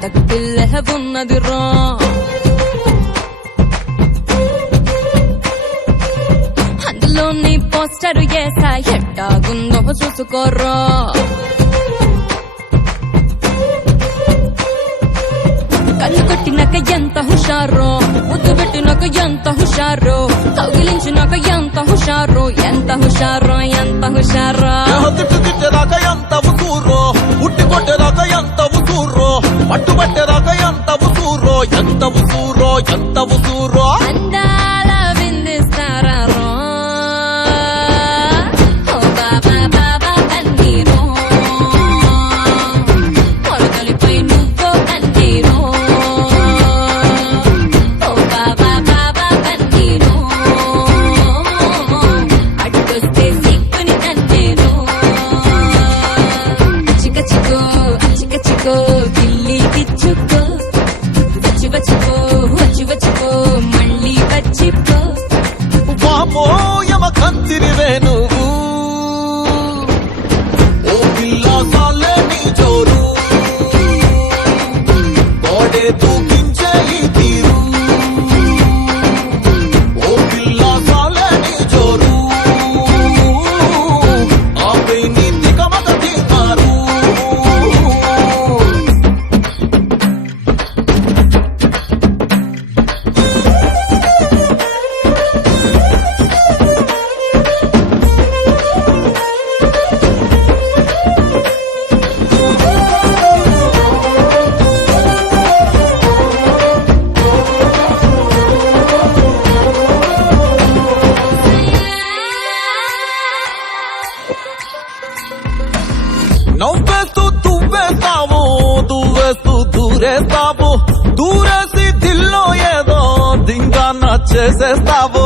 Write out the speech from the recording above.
పుట్టకు పిల్ల ఉన్నది రా అందులో నీ పోస్టర్ వేసా ఎట్టాగుందో చూసుకోర్రా కళ్ళు కొట్టినాక ఎంత హుషారో ముద్దు పెట్టినాక ఎంత హుషారో తగిలించినాక ఎంత హుషారో ఎంత హుషారో ఎంత హుషారో తిట్టేదాక ఎంత ఉసూరో ఉట్టి కొట్టేదాక ఎంత ఉసూరో పట్టు పట్టేదాక ఎంత ఉసూరో ఎంత ఉసూరో ఎంత ఉసూరో అందాల విందిస్తారా ఓ బాబా బాబా కన్నీరో మొరగలిపై నువ్వో కన్నీరో ఓ బాబా బాబా కన్నీరో అడ్డొస్తే సిక్కుని కన్నీరో చిక చికో చిక చికో గిల్లి పిచ్చుకో వచ్చి వచ్చుకో వచ్చి వచ్చుకో మళ్ళీ వచ్చిపో వామోయమ కంతిరివే నువ్వు ఓ పిల్ల సాలే నీ జోరు గోడే దూకించే ఈ తీరు ఓ పిల్ల సాలే నీ జోరు ఆపై నీ తికమక తీమారు నవ్వేస్తూ తువ్వేస్తావు దువ్వేస్తూ దూరేస్తావు దూరేసి దిల్లో ఏదో దింగా నచ్చేసేస్తావు